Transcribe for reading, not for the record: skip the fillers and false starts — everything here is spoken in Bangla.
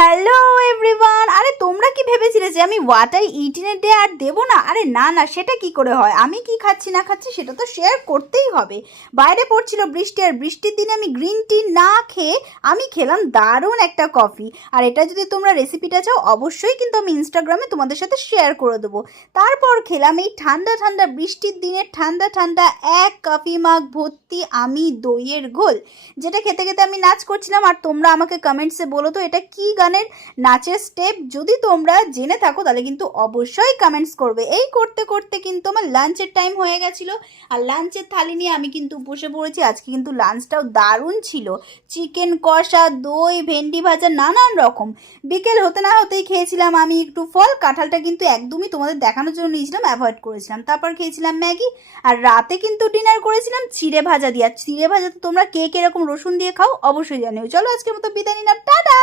Hello everyone. আরে তোমরা কি ভেবেছিলে যে আমি what I eat in a day আর দেবো না? আরে না না, সেটা কি করে হয়? আমি কি খাচ্ছি না খাচ্ছি সেটা তো শেয়ার করতেই হবে। বাইরে পড়ছিল বৃষ্টি, আর বৃষ্টির দিনে আমি গ্রিন টি না খেয়ে আমি খেলাম দারুণ একটা কফি। আর এটা যদি তোমরা রেসিপিটা চাও অবশ্যই কিন্তু আমি ইনস্টাগ্রামে তোমাদের সাথে শেয়ার করে দেবো। তারপর খেলাম এই ঠান্ডা ঠান্ডা বৃষ্টির দিনে ঠান্ডা ঠান্ডা এক কফি মাগ ভর্তি আমি দইয়ের ঘোল, যেটা খেতে খেতে আমি নাচ করছিলাম। আর তোমরা আমাকে কমেন্টসে বলো তো এটা কি গানের নাচের স্টেপ। যদি তোমরা জেনে থাকো তাহলে কিন্তু অবশ্যই কমেন্টস করবে। এই করতে করতে কিন্তু আমার লাঞ্চের টাইম হয়ে গেছিলো, আর লাঞ্চের থালি নিয়ে আমি কিন্তু বসে পড়েছি। আজকে কিন্তু লাঞ্চটাও দারুণ ছিল, চিকেন কষা, দই, ভেন্ডি ভাজা, নানান রকম। বিকেল হতে না হতেই খেয়েছিলাম আমি একটু ফল। কাঁঠালটা কিন্তু একদমই তোমাদের দেখানোর জন্য নিয়েছিলাম, অ্যাভয়েড করেছিলাম। তারপর খেয়েছিলাম ম্যাগি, আর রাতে কিন্তু ডিনার করেছিলাম চিড়ে ভাজা দিয়ে। আর চিড়ে ভাজা তো তোমরা কে কিরকম রসুন দিয়ে খাও অবশ্যই জানিও। চলো আজকের মতো বিদায় নিলাম, টাটা।